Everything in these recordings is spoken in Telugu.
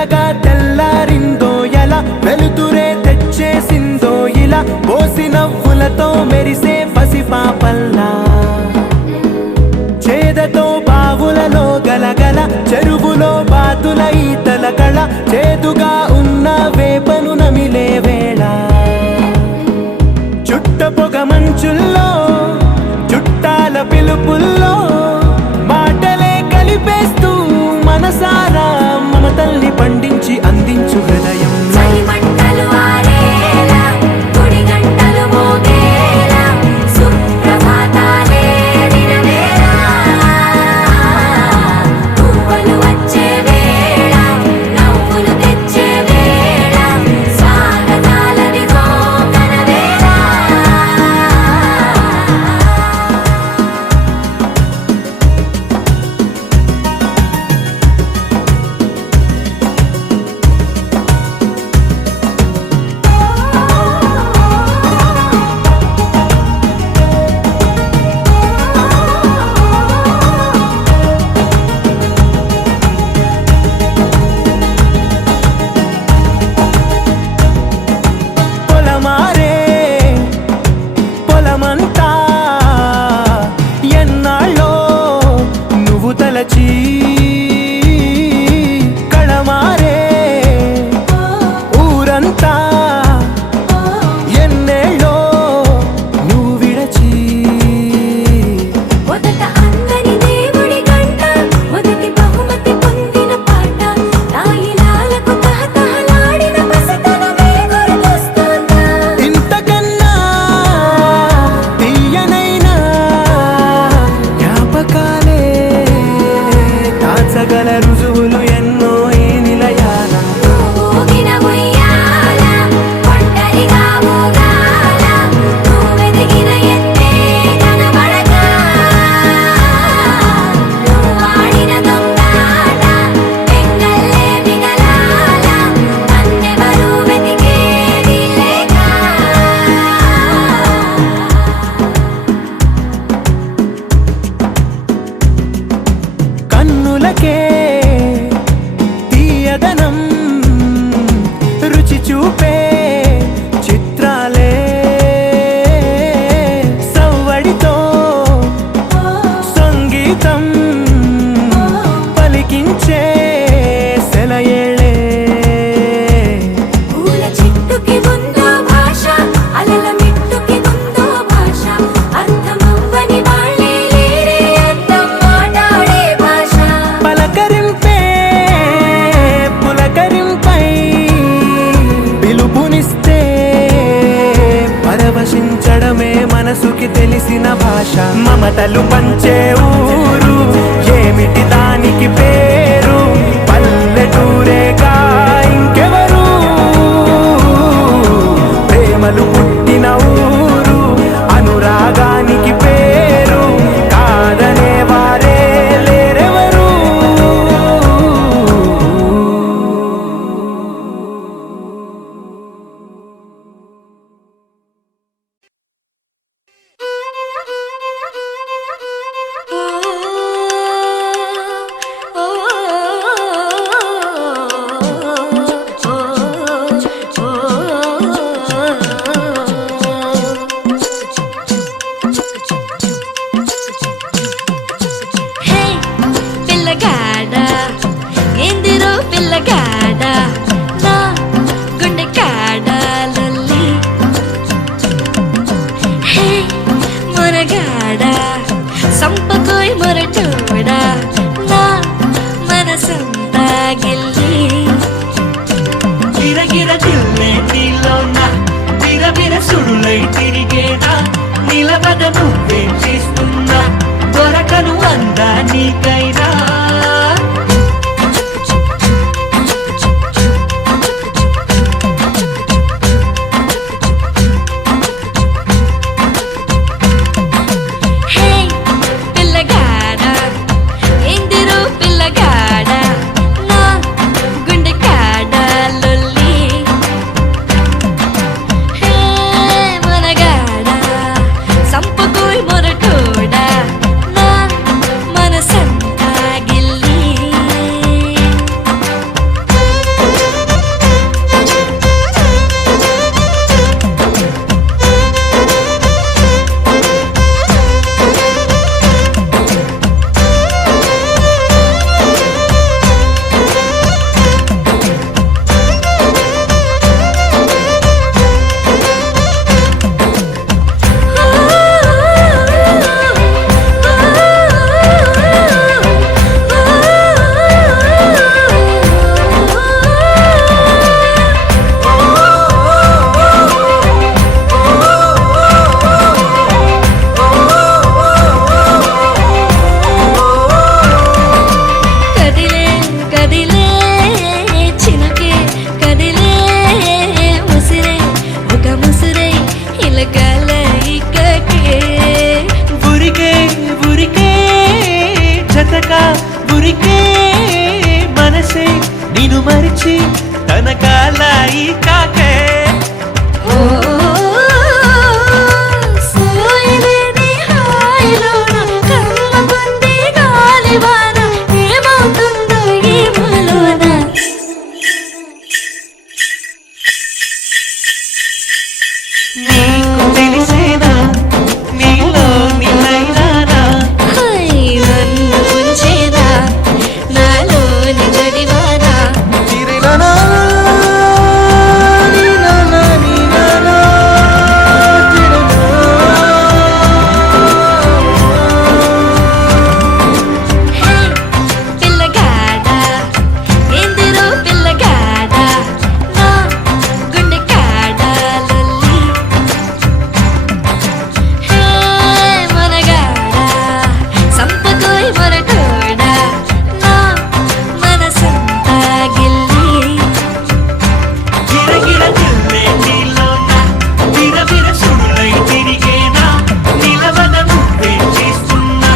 మెల్లగా తెల్లారిందో ఎలా వెలుతురే తెచ్చేసిందో ఇలా పోసి నవ్వులతో మెరిసే పసిపాపల్లా చేదతో బావులలో గలగల చెరువులో బాతుల ఈతల కళ చేదుగా ఉన్న వేపను నమిలే వేళ చుట్ట పొగ మంచుల్లో చుట్టాల పిలుపుల్లో మాటలే కలిపేస్తూ మనసారా మమతల్ని పండించి అందించు హృదయం కళమారే ఊరంతా ఎన్నేళ్ళో నువ్వు విడచి మొదట అందని దేవుడి గంట మొదటి బహుమతి పొందిన పాట తాయిలాలకు తహతహలాడిన పసితనమే గుర్తొస్తుందా ఇంతకన్నా తీయనైనా జ్ఞాపకాలే దాచగల రుజువులు ఎన్నో ఈ నిలయాల ఊగిన ఉయ్యాల ఒంటరిగా ఊగాల నువ్వెదిగిన ఎత్తే కనబడక నువ్వాడిన దొంగాట పెంగల్లే మిగలాల నన్నెవరూ వెతికేది లేక కన్నులకే తీయదనం రుచి చూపే చిత్రాలే సవ్వడితో సంగీతం పలికించే సెలయేళే పూల చెట్టుకి ఉందో భాష అలల మిట్టుకి ఉందో భాష అర్థమవ్వని వాళ్ళే లేరే అర్థం మాట్లాడే భాష పలకరింపే పులకరింపై పిలుపునిస్తే పరవశించడమే మనసుకి తెలిసిన భాష మమతలు పంచే ఊరు ఏమిటి దానికి పేరు పల్లెటూరేగా ఇంకెవరు ప్రేమలు పుట్టిన ఊరు అనురాగానికి పేరు కాదనే వారే లేరెవరు హే పిల్లగాడ ఎందిరో పిల్లగాడ నా గుండె కాడ లొల్లి హే మొరగాడ సంపకోయ్ మొరటోడా నా మనసంతా గిల్లి గిరగిర దిల్లే నీలోన బిరబిర సుడులై తిరిగేనా నిలబద నువ్వే చేస్తున్నా దొరకను అందా నీకైనా హే పిల్లగాడ ఎందిరో పిల్లగాడ నా గుండె కాడ లొల్లి హే మనగాడ సంపకోయ్ నిన్ను మరిచి తన కాలాయి కాకే ఓ సోయలేని హాయిలోన కమ్మగుంది గాలివాన ఏమవుతుందో ఏమలోన నీకు తెలిసేనా నీలో నిలైనానా హై నన్ను ఉంచేదా నాలోని జడివానా హే పిల్లగాడా ఎందిరో పిల్లగాడా నా గుండె కాడా లొల్లి హే మనగాడా సంపకోయ్ మొరటోడా నా మనసంతా గిల్లి గిరగిర తిల్లే నీలోన విరవిర సుడులై తిరిగేనా నిలవద నువ్వే చేస్తున్నా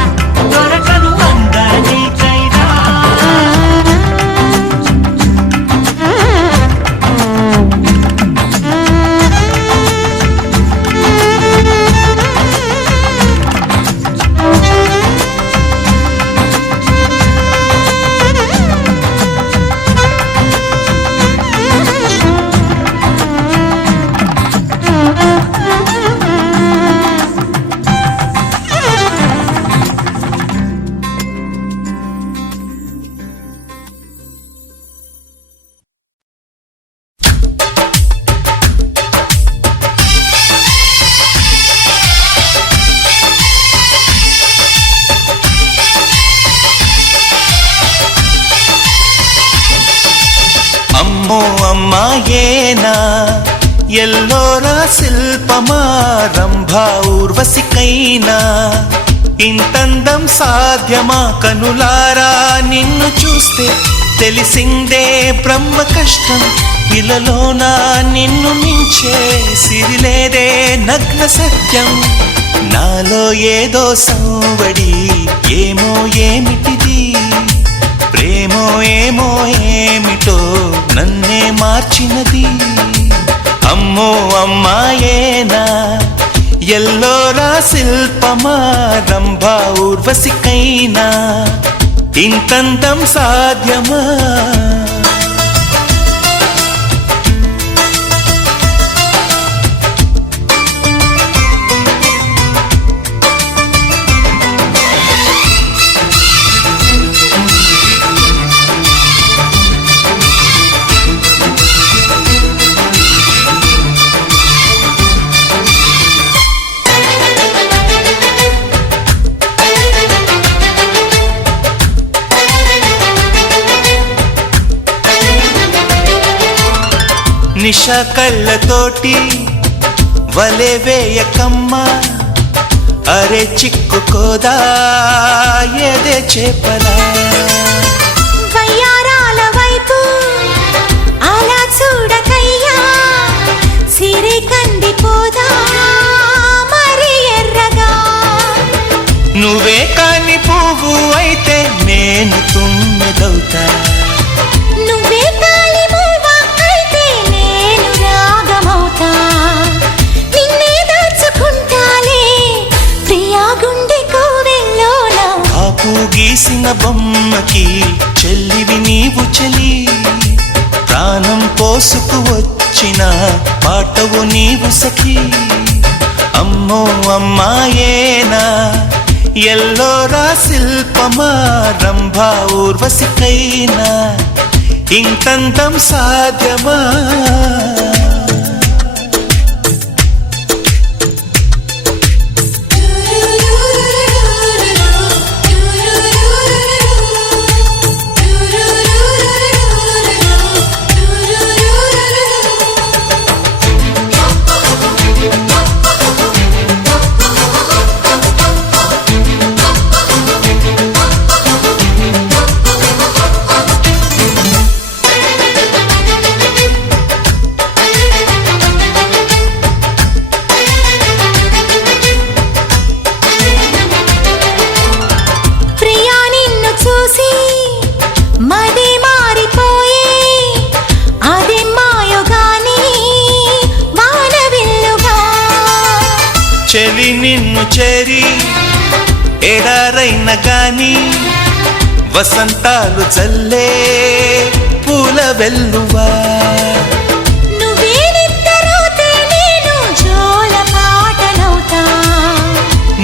దొరకను అందా నీకైనా అమ్మో అమ్మాయేనా ఎల్లోరా శిల్పమా రంభా ఊర్వశికైనా ఇంతందం సాధ్యమా కనులారా నిన్ను చూస్తే తెలిసిందే బ్రహ్మ కష్టం ఇలలోనా నిన్ను మించే సిరిలేదే నగ్న సత్యం నాలో ఏదో సంవడి ఏమో ఏమిటిది ప్రేమో ఏమో ఏమిటో నన్నే మార్చినది అమ్మో అమ్మాయేనా ఎల్లోరా శిల్పమా రంభా ఊర్వశికైనా ఇంతంతం సాధ్యమా నిష కళ్ళతోటి వలె వేయకమ్మా అరే చిక్కుకోదా ఎదే చేపలా వయ్యారాల వైపు అలా చూడకయ్యా సిరి కందిపోదా మరి ఎర్రగా నువ్వే కాని పువ్వు అయితే నేను తుమ్మెదవుతా నువ్వే కాలి మూవ అయితే నేను రాగమవుతా నిన్నే దాచుకుంటాలే ప్రియా గుండె కోవెల్లోన కాపు గీసిన బొమ్మకి చెల్లివి నీవు చెలి ప్రాణం పోసుకు వచ్చిన పాటవు నీవు సఖి అమ్మో అమ్మాయేనా ఎల్లోరా శిల్పమా రంభా ఊర్వశికైనా ఇంతంతం సాధ్యమా చెలి నిన్ను చేరి ఎడారైన గాని వసంతాలు చల్లే పూల వెల్లువా. నువ్వే నిద్రపోతే నేను జోల పాటనవుతా,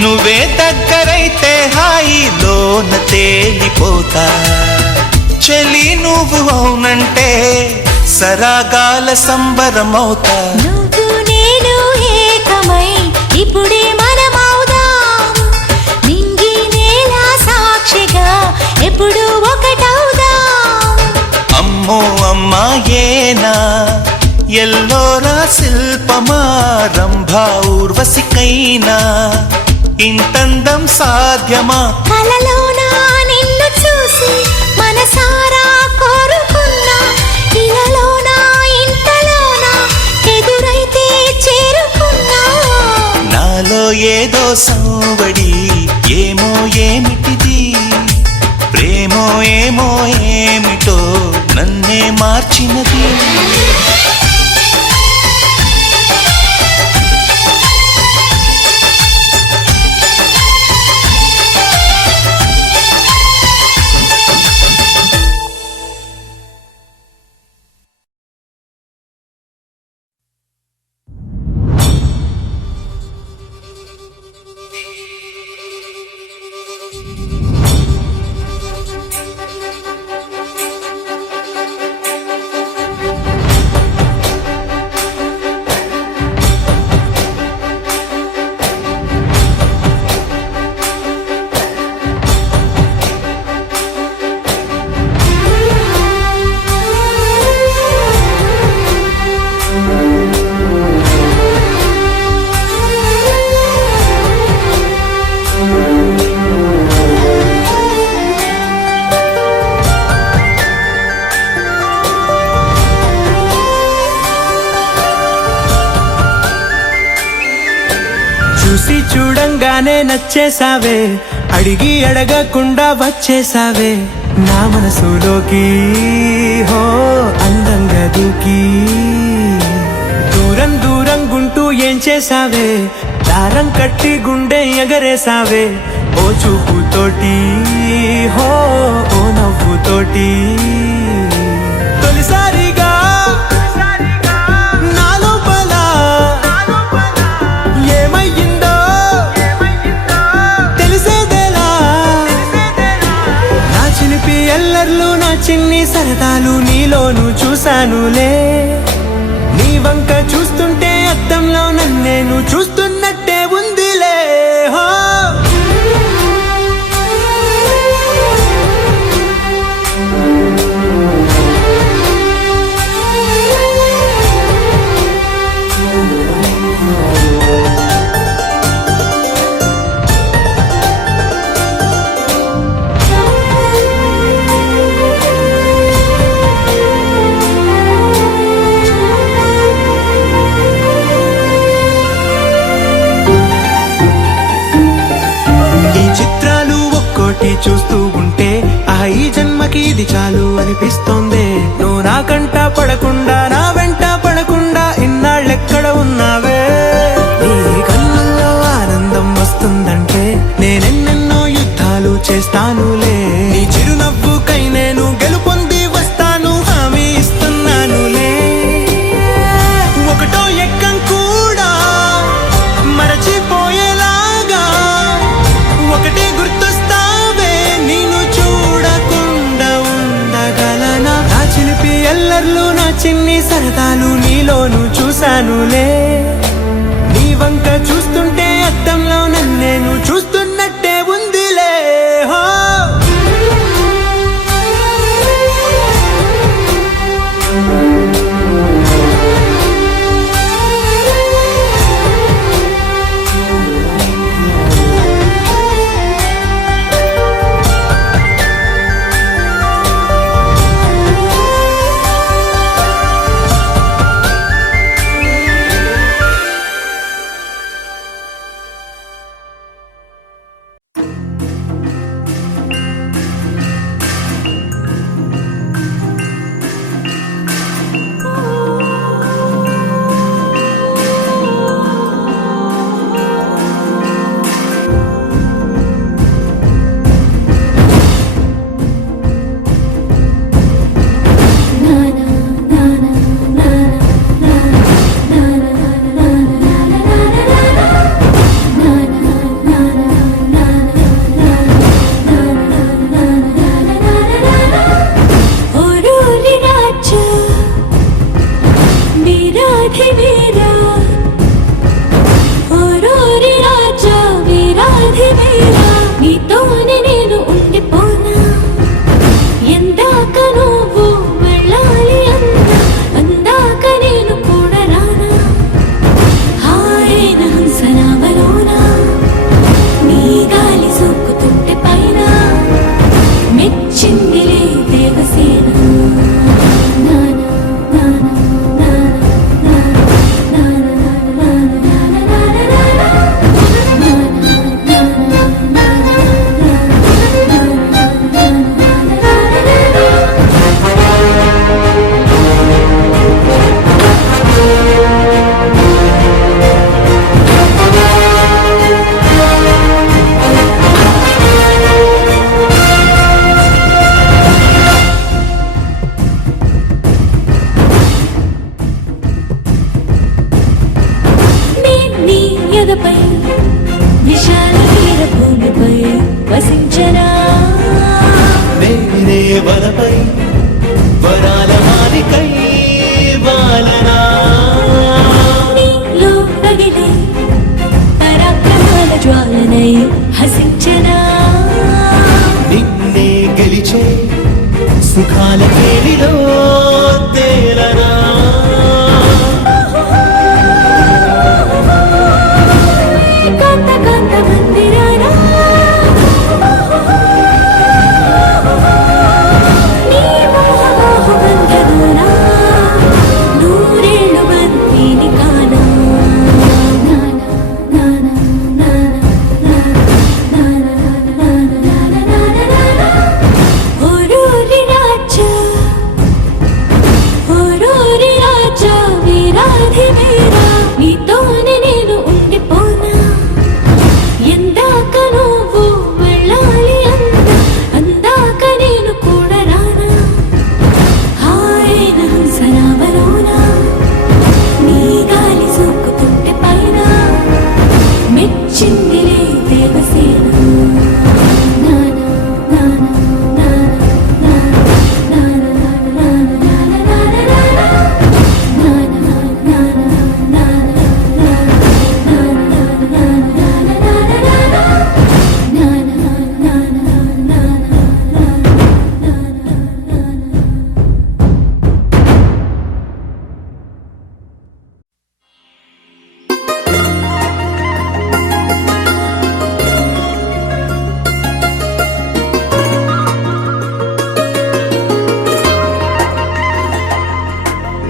నువ్వే దగ్గరైతే హాయిలోన తేలిపోతా. చెలి నువ్వు అవునంటే సరాగాల సంబరమవుతా. నువ్వు నేను ఏకమై ఇప్పుడే మనమవుదాం, నింగి నేల సాక్షిగా ఎప్పుడు ఒకటవుదాం. అమ్మో అమ్మాయేనా ఎల్లోరా శిల్పమా రంభా ఊర్వశికైనా ఇంతందం సాధ్యమా. కలలోనా నిన్ను చూసి మనసారా కోరుకున్నా, ఇలలోనా ఇంతలోనా ఎదురైతే చేరుకున్నా. నాలో ఏదో సౌవడి ఏమో ఏమిటిది, ప్రేమో ఏమో ఏమిటో నన్నే మార్చినది. చూసి చూడంగానే నచ్చేసావే, అడిగి అడగకుండా వచ్చేసావే నా మనసులోకి. హో అందంగా దూకి దూరం దూరం గుంటూ ఏం చేసావే, దారం కట్టి గుండె ఎగరేసావే ఓ చూపుతోటి. హో ఓ నవ్వుతోటి తొలిసారిగా నా లోపల ఏమయ్యిందో తెలిసేదేలా. నా చిలిపి ఎల్లర్లు నా చిన్ని సరదాలు నీలోను చూశానులే. నీ వంక చూస్తుంటే అద్దంలో నన్నేను చూస్తున్నట్టే ఉందిలే. హో చూస్తూ ఉంటే ఈ జన్మకి ఇది చాలు అనిపిస్తోంది. నువ్వు నా కంట పడకుండా నా వెంట పడకుండా ఇన్నాళ్ళెక్కడ ఉన్నావే. నీ కళ్ళల్లో ఆనందం వస్తుందంటే నేనెన్నెన్నో యుద్ధాలు చేస్తానులే. నీ చిరునవ్వుకై నేను గెలుపొంది వస్తాను హామీ ఇస్తున్నానులే. ఒకటో ఎక్కం కూడా మరచిపోయేలాగా ఒకటే గుర్తొస్తావే, నిన్ను చూడకుండా ఉండగలనా. నా చిలిపి ఎల్లర్లు నా చిన్ని సరదాలు నీలోను చూశానులే. నీ వంక చూస్తుంటే అద్దంలో నన్నేను చూస్తున్నట్టే ఉందిలే. హో పొదపై విశాల తీర భూమిపై వసించరా వేరే వలపై వరాల మాలికై వాలనా నీలో రగిలే పరాక్రమాల జ్వాలనై హసించనా నిన్నే గెలిచే సుఖాల కేలిలో తేలనా కాంత కాంత మందిరానా నీ మోహ మోహ బంధనానా నూరేళ్ళు బందీని కానా నానా నానా నానా ఓరోరి రాజా ఓరోరి రాజా వీరాధి వీరా నీతోనే నేను ఉండిపోనా ఎందాక నువ్వు వెళ్ళాలి అందాక నేను కూడా రానా హాయన హంసనామలోనా నీ గాలి సోకుతుంటే పైన మెచ్చిందిలే దేవసేన నానా నానా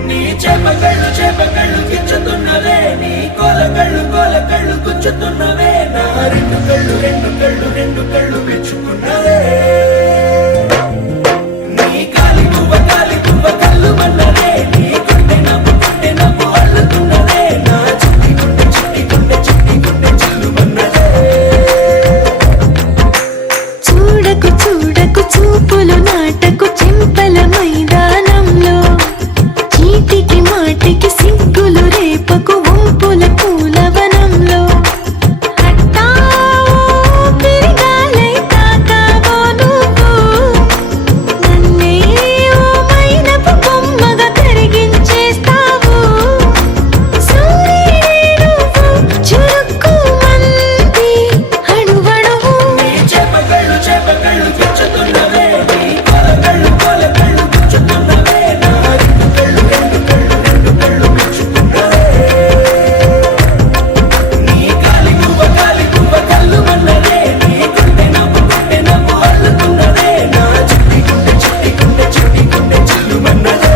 నీ చేపకళ్ళు గిచ్చుతున్నవే నీ కోలకళ్ళు గుచ్చుతున్నవే నా రెండు కళ్ళు మెచ్చుకున్నవే నీ కాలి పువ్వ కళ్ళు మన్నదే నీ గుండె నవ్వు అల్లుతున్నదే నా చిట్టి గుండె చిల్లు మన్నదే చూడకు చూడకు చూపులు నాటకు చెంపల మైదానంలో చీటికి మాటికి సిగ్గులు రేపకు వంపుల పూలవనంలో తిరిగాలై తాకావో నువ్వు నన్నే ఓ మైనపు బొమ్మగా కరిగించేస్తావు సూర్యుడే నువ్వు చురుక్కుమంది అణువణువు చేపకళ్ళు గిచ్చుతున్నవే నీ కోలకళ్ళు గుచ్చుతున్నవే నా రెండు కళ్ళు మెచ్చుకున్నవే నీ కాలి పువ్వ కళ్ళు మన్నదే నీ గుండె నవ్వు అల్లుతున్నదే నా చిట్టి గుండె చిల్లు మన్నదే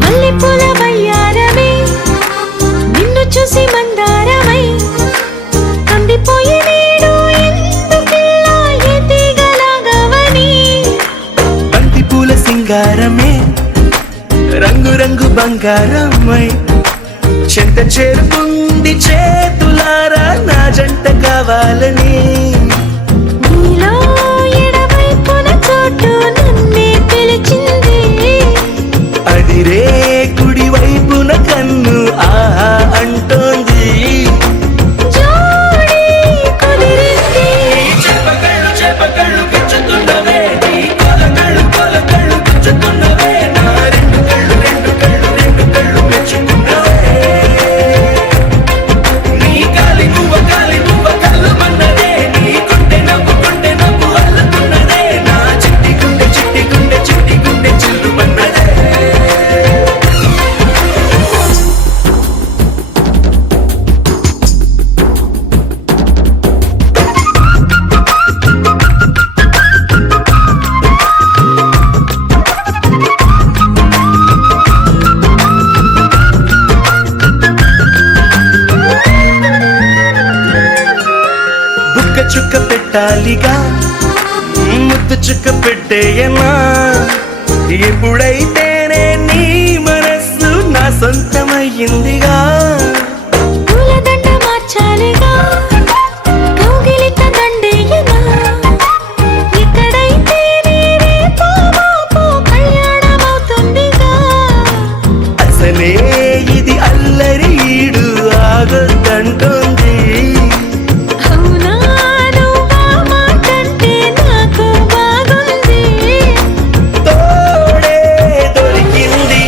మల్లెపూల వయ్యారమే నిన్ను చూసి మందారమై కందిపోయి నేడు ఎందుకిలా ఎదిగలాగవని బంతి పూల సింగారమే రంగు బంగారమై చెంత చేరుకుంది చేతులారా నా జంట కావాలని నీలో ఎడవైపున చోటు నన్నే పిలిచింది అదిరే కుడి వైపున కన్ను ఆహా అంటోంది జోడి కుదిరింది చేపకళ్ళు గిచ్చుతున్నవే నీ కోలకళ్ళు గుచ్చుతున్నవే నా రెండు కళ్ళు మెచ్చుకున్నవే నీ కాలి పువ్వ కళ్ళు మన్నదే నీ గుండె నవ్వు అల్లుతున్నదే నా చిట్టి గుండె చిల్లు మన్నదే బుక్క చుక్క పెట్టాలిగా ముద్దు చుక్క పెట్టేయనా ఎప్పుడైతేనే నీ మనస్సు నా సొంతమయ్యిందిగా పూలదండ మార్చాలిగా అసలే ఇది అల్లరి ఈడు ఆగొద్దంటోంది. అవునా నువ్వా మాటంటే నాకు బాగుంది. తోడే దొరికింది.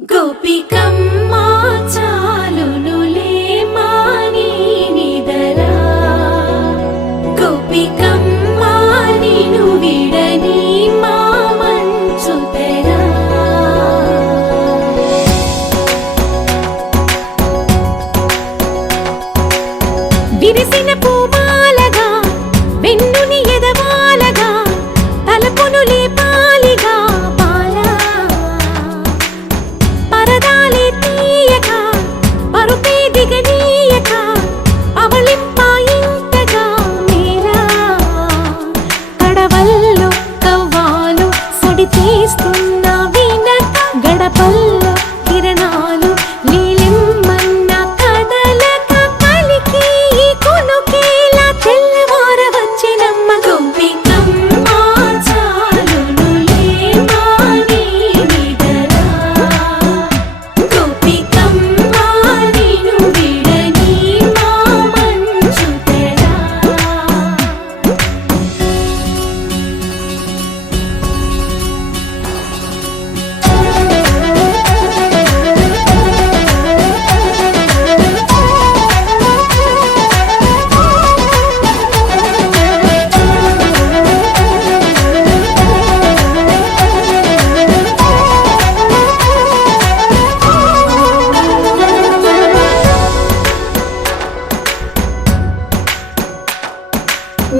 గోపికమ్మ చాలునులే మాని నిదరా, గోపికమ్మ నిను విడని మా మంచు తెరా. విరిసిన పూమాలగా వెన్నుని ఎదవాలగా తలపును లేపాలిగా బాలా, పరదాలే తీయక పరుపే దిగనీయక అవలింపాయింతగా మేరా. కడవల్లో కవ్వాలు సడి తీస్తున్న వినక గడపల్లో కిరణాలు నీలిమ్మన్న కదలక కలికి ఈ కొనుకేలా తెల్లవార వచ్చినమ్మ. గోపికమ్మ చాలునులే మాని నిదరా, గోపికమ్మ నిను విడని మా మంచు తెరా.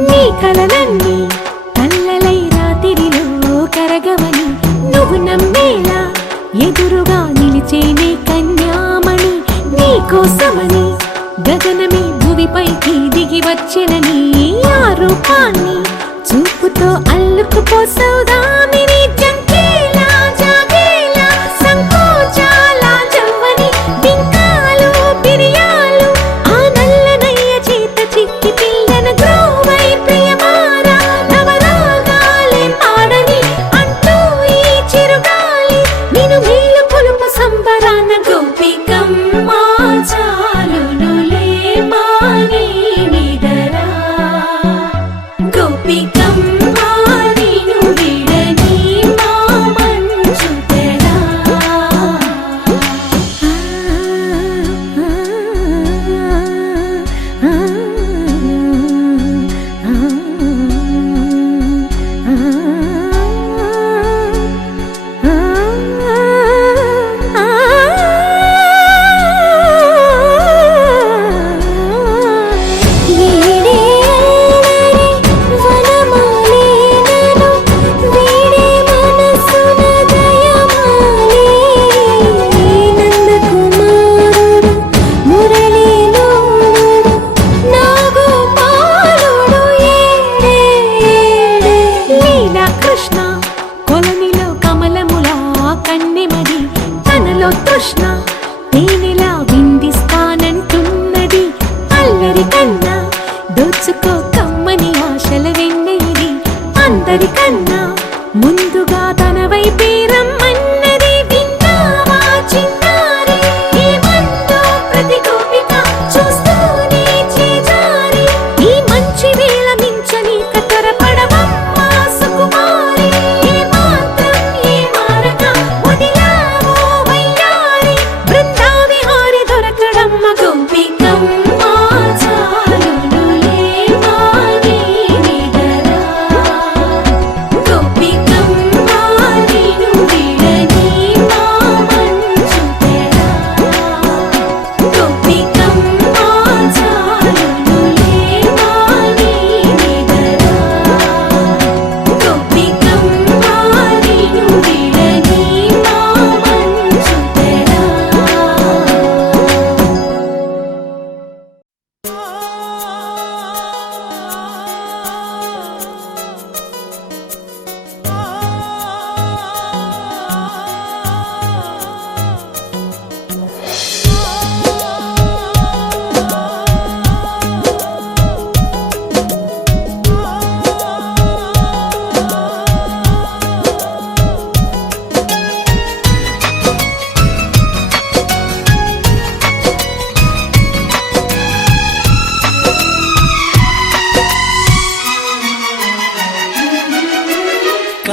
నీ కలలన్నీ కల్లలై రాత్రిలో కరగవని నువ్వు నమ్మేలా ఎదురుగా నిలిచేనే కన్యామణి. నీ కోసమని గగనమే భువిపైకి దిగి వచ్చినని ఆ రూపాన్ని చూపుతో అల్లుకుపోసౌదామిని. జంకేలా జాగేలా సంకోచాల జవ్వని బింకాలు బిరియాలు ఆ నల్లనయ్య చేత చిక్కి పిల్లన గ్రోవై ప్రియమారా నవరాగాలే పాడని అంటూ ఈ చిరుగాలి నిను మేలు కొలుపు సంబరాన. గోపికమ్మ చాలునులే మాని నిదరా, గోపికమ్మ నిను విడని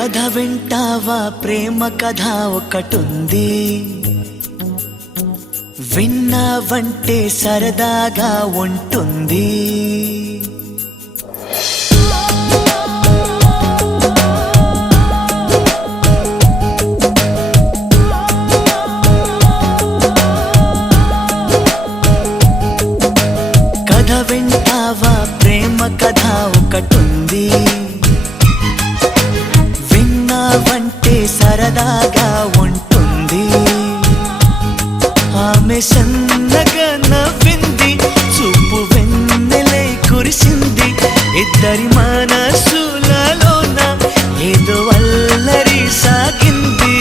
కథ వింటావా ప్రేమ కథ ఒకటుంది విన్నావంటే సరదాగా ఉంటుంది కథ వింటావా ప్రేమ కథ ఒకటుంది విన్నావంటే సరదాగా ఉంటుంది ఆమె సన్నగా నవ్వింది చూపు వెన్నెలై కురిసింది ఇద్దరి మనసులలోన ఏదో అల్లరి సాగింది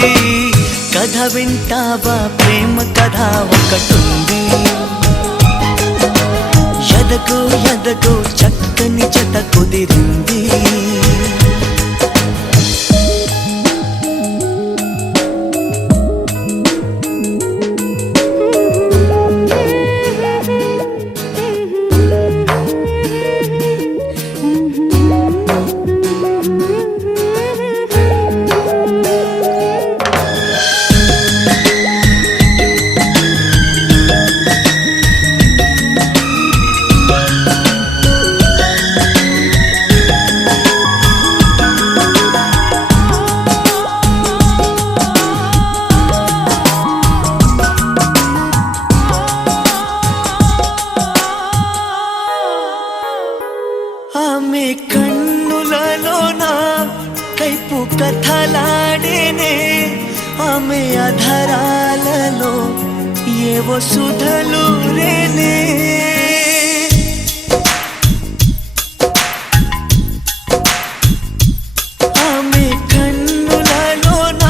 కథ వింటావా ప్రేమ కథ ఒకటుంది ఎదకు ఎదకు చక్కని జత కుదిరింది ఆమె కన్నులలోన కైపు కథలాడేనే ఆమె అధరాలలో ఏవో సుధలు రేనే ఆమె కన్నులలోన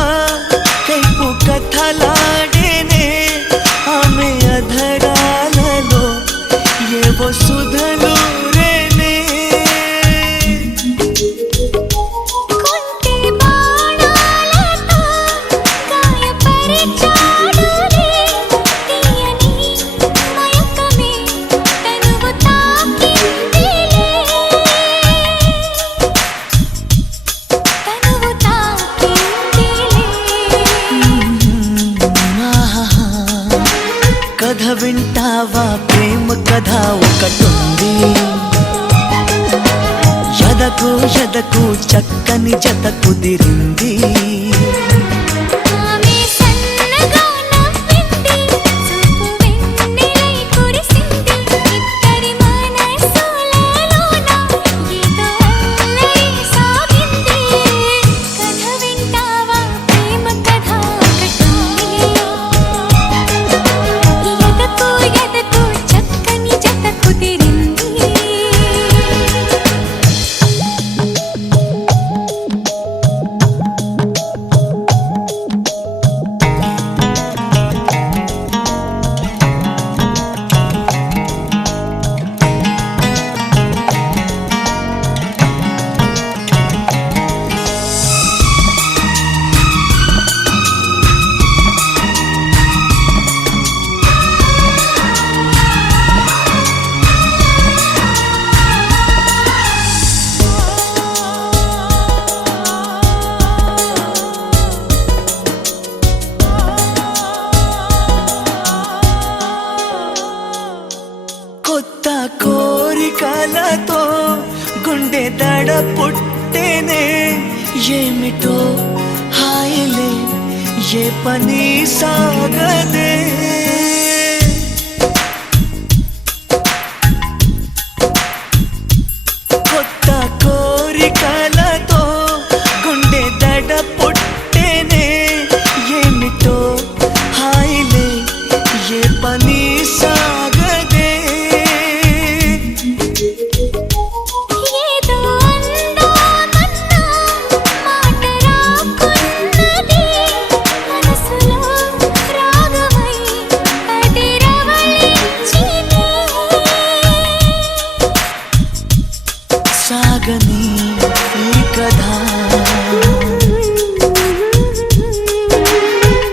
కైపు కథలాడేనే ఆమె అధరాలలో ఏవో సుధలు కథ వింటావా ప్రేమ కథ ఒకటుంది ఎదకు ఎదకు చక్కని జత కుదిరింది కొత్త కోరికలతో గుండె దడ పుట్టేనే ఏమిటో హాయిలే ఏ పని సాగదే కొత్త కోరికలతో గుండె దడ పుట్టేనే ఏమిటో హాయిలే ఏ పని సాగదే సాగని ఈ కథ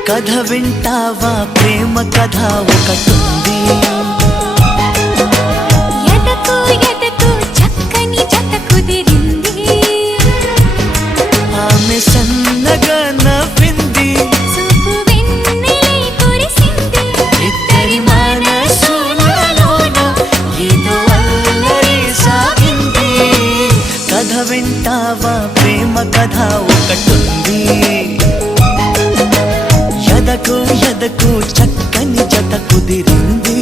కథ వింటావా ప్రేమ కథ ఒకటుంది ఎదకు ఎదకు చక్కని జత కుదిరింది ఆమె కుదిరింది.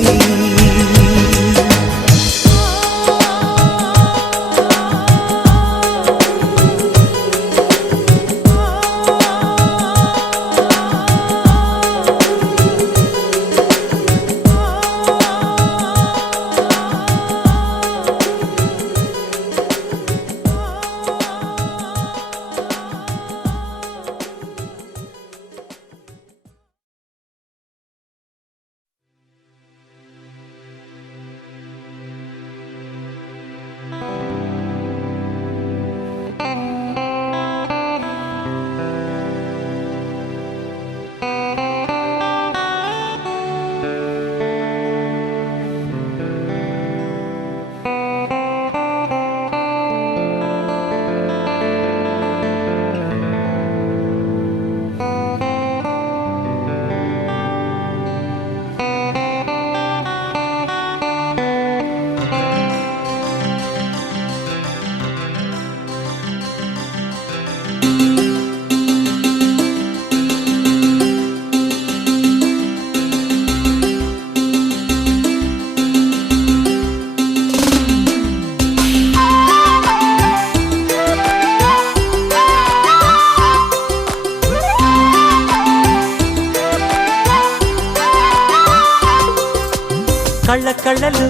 కళ్ళ కళ్ళలు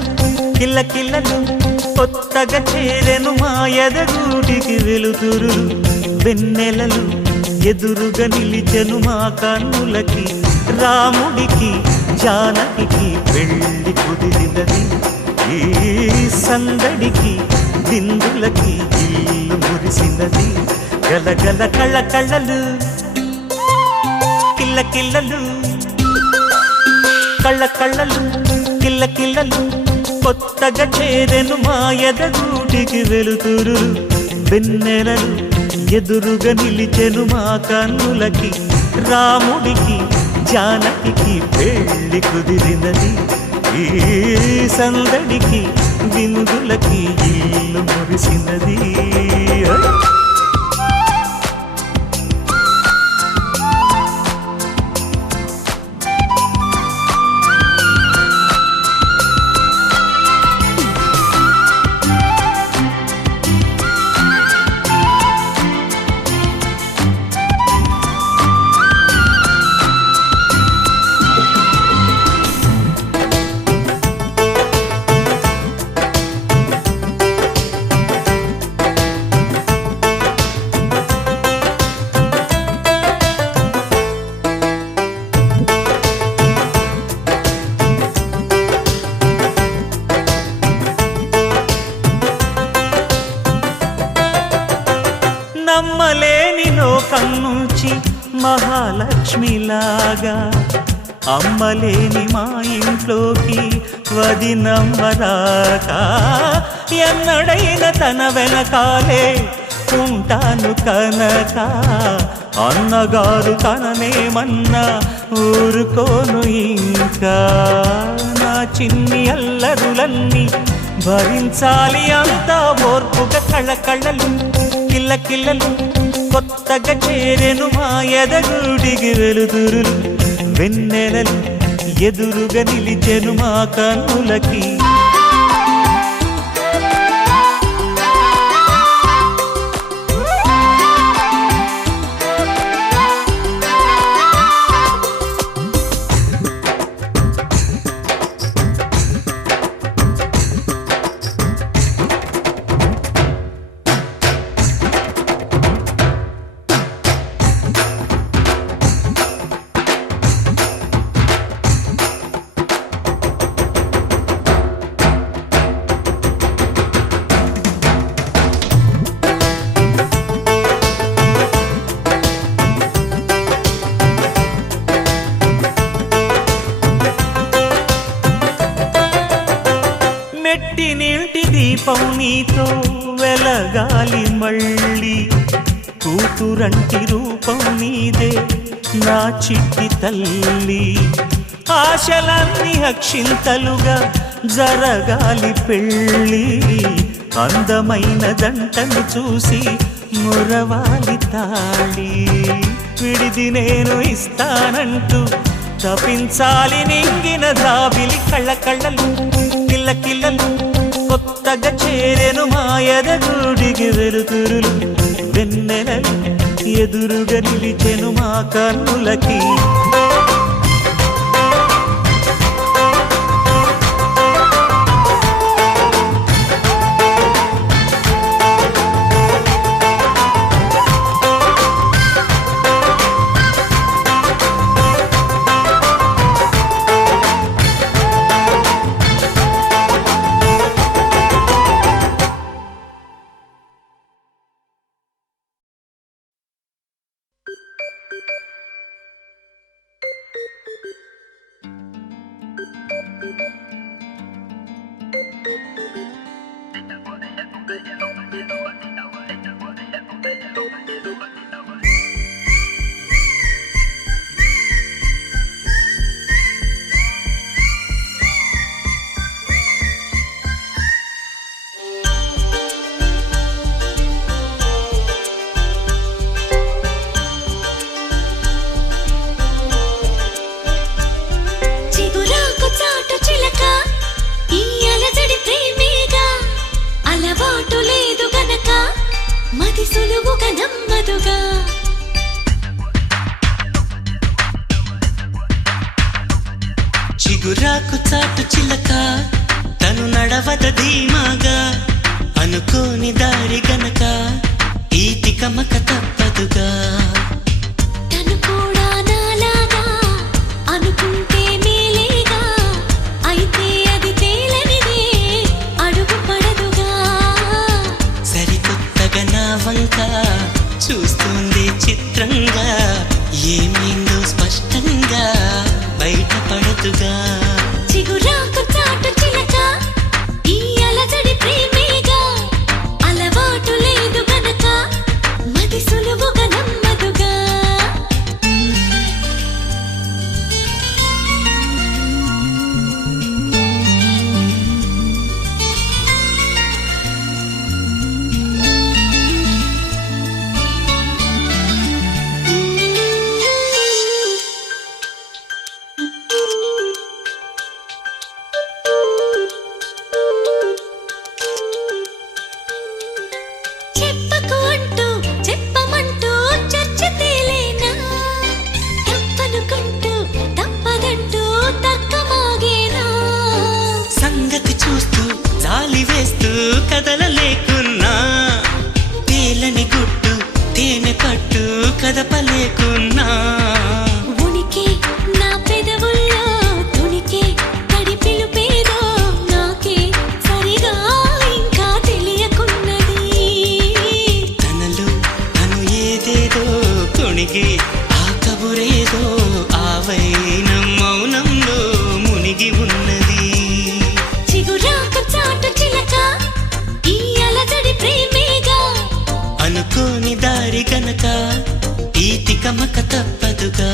కిల్ల కిల్లలు కొత్తగా చేరెను మా ఎదగూటికి వెలుతురు వెన్నెలలు ఎదురుగా నిలిచెను మా కన్నులకి రాముడికి జానకి పెళ్లి కుదిరినది ఈ సందడికి బిందులకి ఇల్లు మురిసినది గలగల కళ్ళ కళ్ళలు కిల్ల కిల్లలు కళ్ళ కళ్ళలు కిల్ల కిల్లలు కొత్తగా చేరెను మా ఎదగూటికి వెలుతురు వెన్నెలలు ఎదురుగా నిలిచెను మా కన్నులకి రాముడికి జానకి పెళ్లి కుదిరినది ఈ సందడికి విందులకి ఇల్లు మురిసినది. నమ్మలేని లోకం నుంచి మహాలక్ష్మిలాగా అమ్మలేని మా ఇంట్లోకి వదినమ్మరాక ఎన్నడైన తన వెనకాలే ఉంటాను కనక అన్నగారు తననేమన్నా ఊరుకోను ఇంకా నా చిన్ని అల్లరులన్నీ భరించాలి అంతా ఓర్పుగా కళ్ళకళ్ళలు కిల్ల కిల్లలు కొత్తగా చేరెను మా ఎదగూడికి వెలుతురులు వెన్నెలలు ఎదురుగా నిలిచెను మా కన్నులకి మెట్టి నీటి దీపం నీతో వెలగాలి మళ్ళీ కూతురంటి రూపం నీదే నా చిట్టి తల్లి ఆశలన్నీ అక్షింతలుగా జరగాలి పెళ్ళి అందమైన దంటను చూసి మురవాలి తాళి విడిది నేను ఇస్తానంటూ తపించాలి నింగిన జాబిలి కళ్ళ కళ్ళలు కిల్ల కిల్లలు కొత్తగా చేరెను మాయద గుడికి వెలుతురులు వెన్నెలలు ఎదురుగా నిలిచెను మా కన్నులకి చిగురాకు చాటు చిలక తను నడవద ధీమాగా అనుకోని దారి గనక ఈ తికమక తప్పదుగా తను కూడా నాలాగా అనుకుంటే మేలేగా అయితే అది తేలనిదే అడుగు పడదుగా సరికొత్తగా నా వంక చూస్తుంది చిత్రంగా ఏమైందో స్పష్టంగా బయటపడదుగా చిగురాకు చాటు చిలక ఈ అలజడి ప్రేమేగా అలవాటు లేదు గనక మది సులువుగా నమ్మదుగా చెప్పకు అంటూ చెప్పమంటూ చర్చ తేలేనా తప్పనుకుంటూ తప్పదంటూ తక్కమాగేనా సంగతి చూస్తూ జాలి వేస్తూ కదలలేకున్నా తేలని గుట్టు తేనె పట్టు కదపలేకున్నా ఉనికి నా పెదవుల్లో తుణికే తడి పిలుపేదో నాకే సరిగా ఇంకా తెలియకున్నది తనలు తను ఏదేదో కొణిగి ఆ కబురేదో ఆవైన మౌనంలో మునిగి ఉన్నది చిగురాకు చాటు చిలక ఈ అలజడి ప్రేమేగా అనుకోని దారి గనక ఈ తికమక తప్పదుగా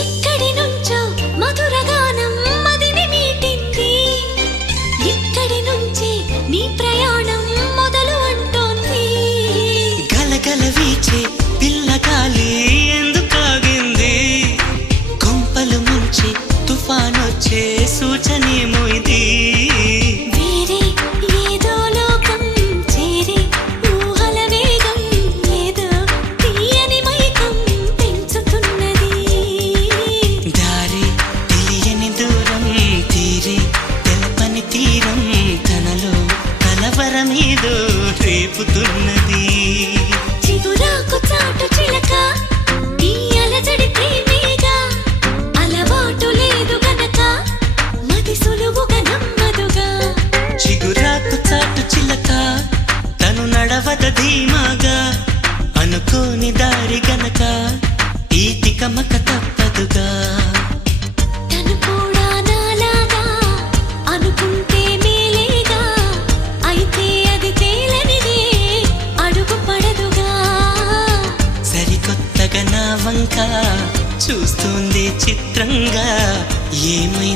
ఎక్కడి నుంచో మధురగానం మదిని మీటింది ఇక్కడి నుంచి నీ ప్రయాణం మొదలు అంటోంది గలగల వీచే పిల్లగాలి ఎందుకాగింది కొంపలు ముంచి తుఫానొచ్చే సూచనేమో ఇది వేరే ఏదో లోకం చేరి ఊహల వేగం ఏదో తీయని మైకం పెంచుతున్నది దారి తెలియని దూరం తీరి తెలపని తీరం తనలో కలవరమేదో రేపుతున్నది చిగురాకు చాటు చిలక ఈ అలజడి ప్రేమేగా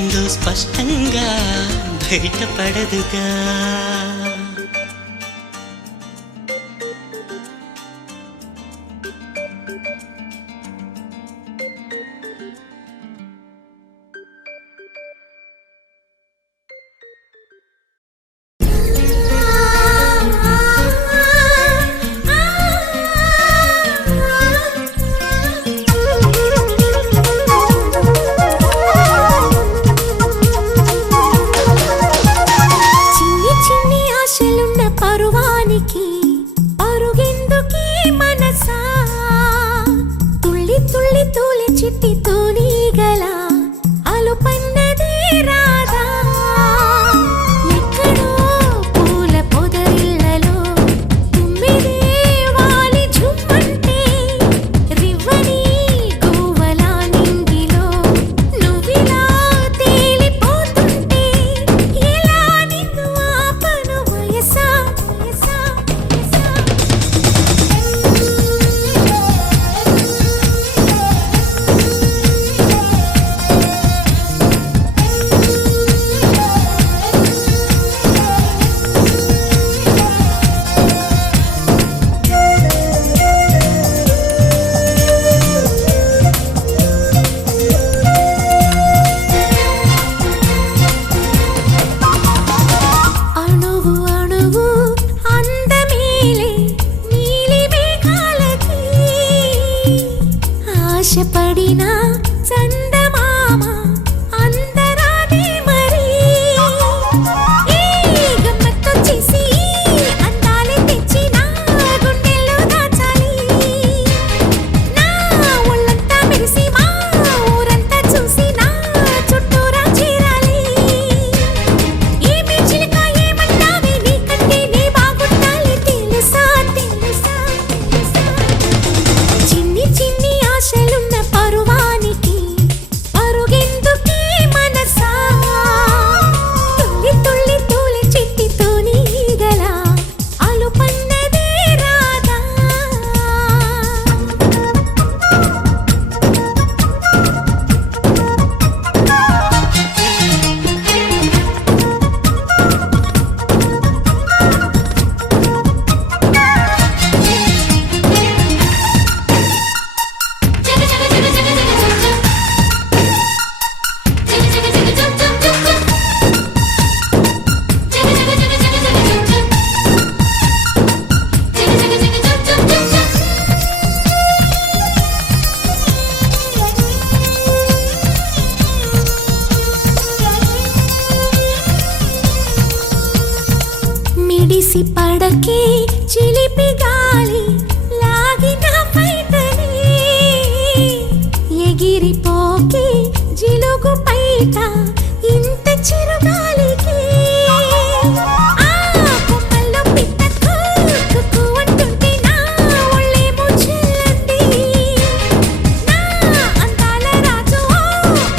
ఏమైందో స్పష్టంగా బయటపడదుగా. చిన్ని చిన్ని ఆశలున్న పరువానికి పరుగెందుకీ మనసా తుళ్ళి తుళ్ళి తూలి చిట్టి తూనీగల అలుపన్నదే రాదా ఎక్కడో పూల పొదరిళ్ళలో తుమ్మిదే వాలి ఝుమ్మంటే రివ్వని గువ్వలా నింగిలో నువ్విలా తేలిపోతుంటే ఎలా నిన్ను ఆపను వయసా వయసా వయసా. అణువు అణువు అందమేలే నీలి మేఘాలకి ఆశపడిన చందమామ అందరాదే మరి ఈ గమ్మత్తు చేసి అందాలే తెచ్చి నా గుండెల్లో దాచాలి నా ఒళ్ళంతా మెరిసి మా ఊరంతా చూసి నా చుట్టూరా చేరాలి ఏమి చిలక ఏమన్నావే నీకంటే నీ బాగుండాలి తెలుసా తెలుసా తెలుసా. చిన్ని చిన్ని ఆశలున్న పరువానికి పరుగెందుకీ మనసా తుళ్ళి తుళ్ళి తూలి చిట్టి తూనీగల అలుపన్నదే రాదా. మిడిసి పడకే చిలిపి గాలి లాగిన పైటని ఎగిరిపోకే జిలుగు పైట ఇంత చిరుగాలికి ఆ కొమ్మల్లో పిట్ట కుక్కు అంటుంటే నా ఒళ్ళేమో చెల్లంది నా అందాల రాజు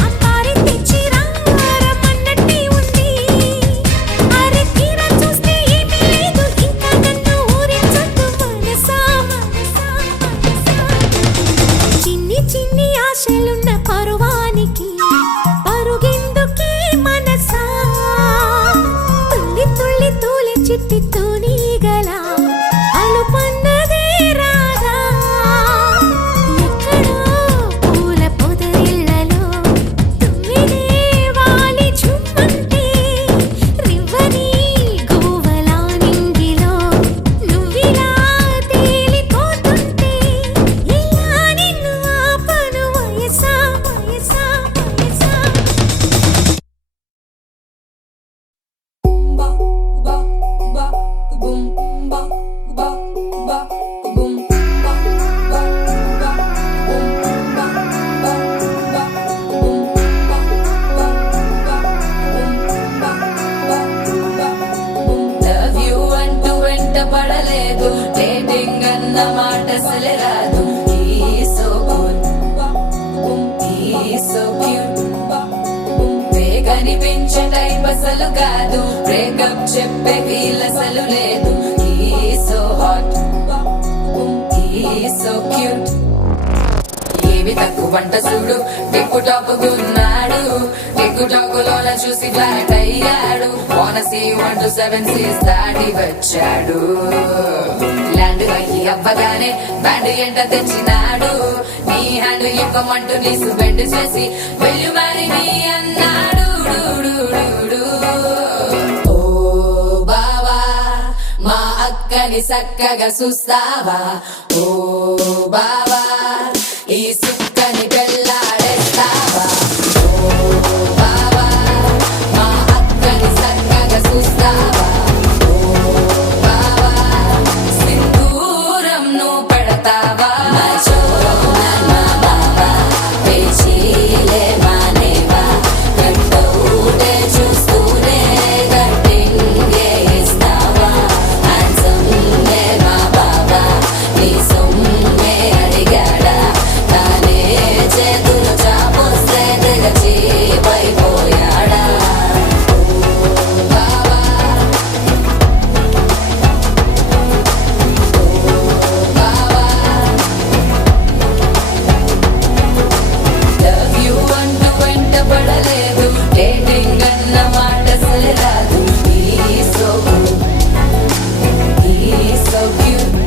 అంబారి తెచ్చి రమ్మన్నట్టే ఉంది అరే తీరా చూస్తే ఏమీ లేదు ఇంకా నన్ను ఊరించొద్దు మనసా మనసా మనసా. చిన్ని చిన్ని ఆశలున్న పరువానికి పరుగెందుకీ మనసా తుళ్ళి తుళ్ళి తూలి చిట్టి తూనీగల అలుపన్నదే రాదా ఎక్కడో పూల పొదరిళ్ళలో తుమ్మిదే వాలి ఝుమ్మంటే రివ్వని గువ్వలా నింగిలో నువ్విలా తేలిపోతుంటే ఎలా నిన్ను ఆపను వయసా వయసా వయసా. లవ్ యూ అంటూ వెంట పడలేదు డేటింగ్ అన్న మాట అసలే రాదు సో గుడ్ సో క్యూట్ వేగనిపించే టైప్ అసలు కాదు బ్రేకప్ చెప్పే వీల్ అసలు లేదు సో హాట్ సో క్యూట్ ఏమి తక్కువంట చూడు టిక్కు టాపుకున్నాడు టిక్కు టాకులోన చూసి ఫ్లాట్ అయ్యాడు వానసీ 1 to 7 seas దాటి వచ్చాడు ల్యాండ్ అయ్యి అవ్వగానే బ్యాండ్ ఎంట తెచ్చినాడు నీ హ్యాండ్ ఇవ్వమంటూ నీసు బెండ్ చేసి వెళ్ళు మరి నీ అన్నాడు ఓ బావా మా అక్కని చక్కగా చూస్తావా ఓ బావా ఈ సుక్కని పెళ్ళాడేస్తావా ఓ బావా మా అక్కని చక్కగా చూస్తావా ఓ బావా సింధూరం నువ్వు పెడతావా మా బావా పేచీలే మానేవా కట్టౌటే చూస్తూనే కట్టింగే ఇస్తావా హ్యాండ్సమ్మే మా బావా నీ సొమ్మే అడిగాడా తానే చేతులు చాపొస్తే తెగచి పైపోయాడా ఓ బావా లవ్ యూ అంటూ వెంట పడలేదు డేటింగ్ అన్న మాట అసలు రాదు సో క్యూట్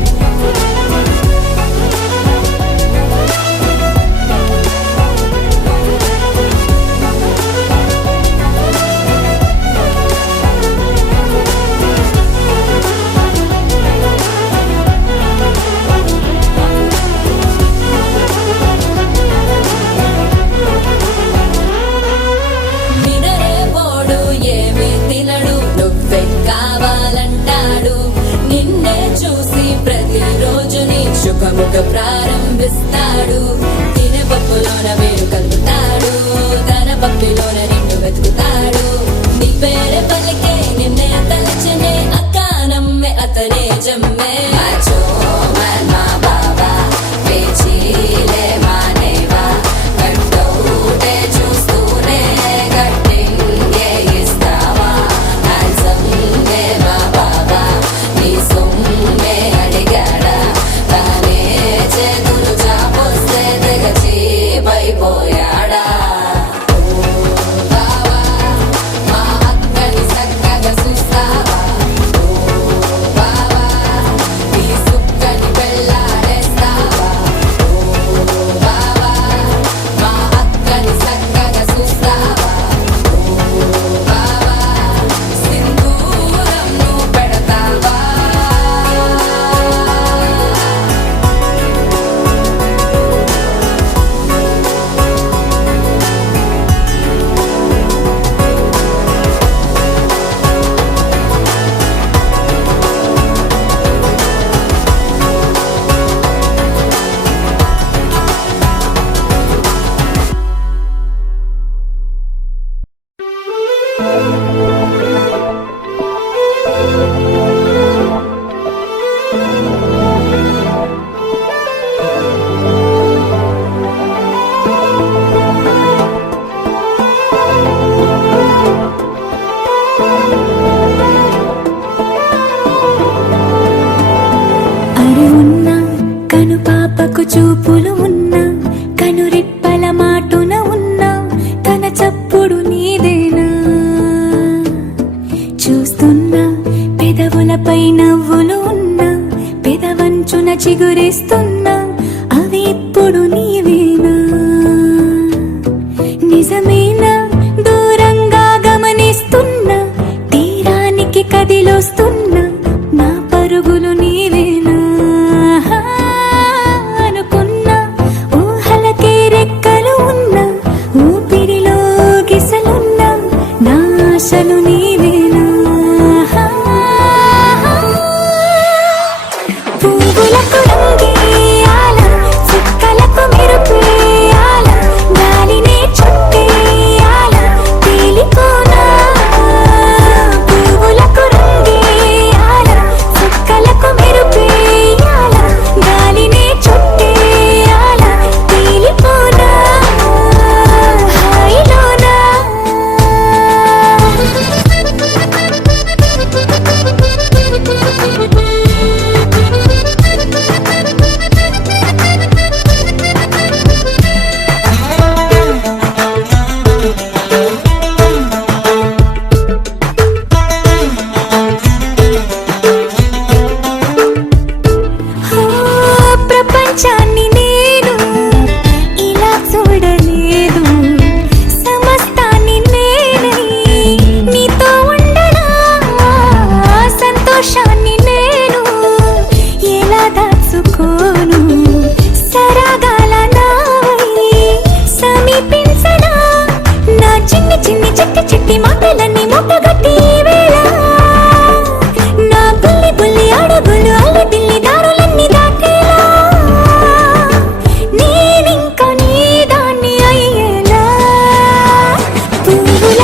నినరేపోడు ఏమి తినడు నువ్వే కావాలంటాడు నిన్నే చూసి ప్రతిరోజు నీ శుభముఖ ప్రారంభిస్తాడు తినే పప్పులోన వేరు కలుపుతాడు తన పప్పిలోన నిన్ను వెతుకుతాడు నీ పేరే పలికే నిన్నే తలచనే అక్క నమ్మే అతనే జమ్మే మా బాబా పేచీలే మానేవా కట్టౌటే చూస్తూనే కట్టింగే ఇస్తావా హ్యాండ్సమ్మే మా బాబా నీ సొమ్మే అడిగాడా తానే చేతులు చాపొస్తే తెగచి పైపోయాడా ఓ బావా మా అక్కని చక్కగా చూస్తావా ఓ బావా ఈ సుక్కని పెళ్ళాడేస్తావా ఓ బావా మా అక్కని చక్కగా చూస్తావా ఓ బావా సింధూరం నువ్వు పెడతావా అరి ఉన్న కను పాపకు చూపులు ఉన్న కను రెప్పల మాటున ఉన్న తన చప్పుడు నీదేనా చూస్తున్నా పెదవులపై నవ్వులు ఉన్న పెదవంచున చిగురిస్తున్నా అవి ఇప్పుడు నీవేనా నిజమేనా దూరంగా గమనిస్తున్నా తీరానికి కదిలొస్తున్నా నా పరుగులు నీవేనా అనుకున్నా ఊహలకే రెక్కలు ఉన్నా ఊపిరిలో గిసలున్నా నా ఆశలు నీవేనా పువ్వులకు రంగేయాల చుక్కలకు మెరుపేయాల గాలినే చుట్టేయాల తేలిపోనా పువ్వులకు రంగేయాల చుక్కలకు మెరుపేయాల గాలినే చుట్టేయాల తేలిపోనా హాయిలోనా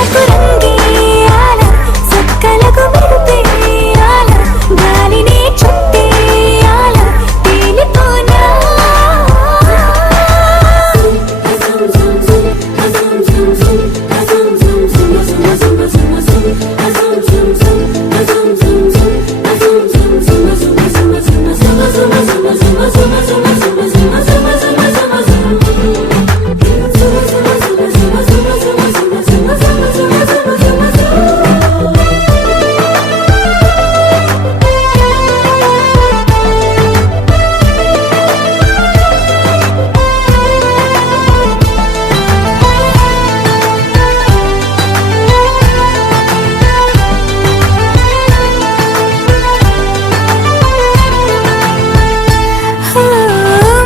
రంగులకు రంగేయాల సుక్కలకు మెరుపేయాల గాలినే చుట్టేయాల తేలిపోనా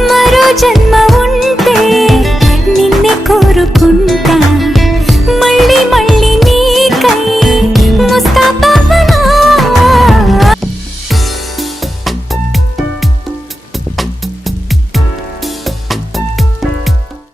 మరో జన్మ ఉంటే నిన్నే కోరుకుంటా మళ్ళీ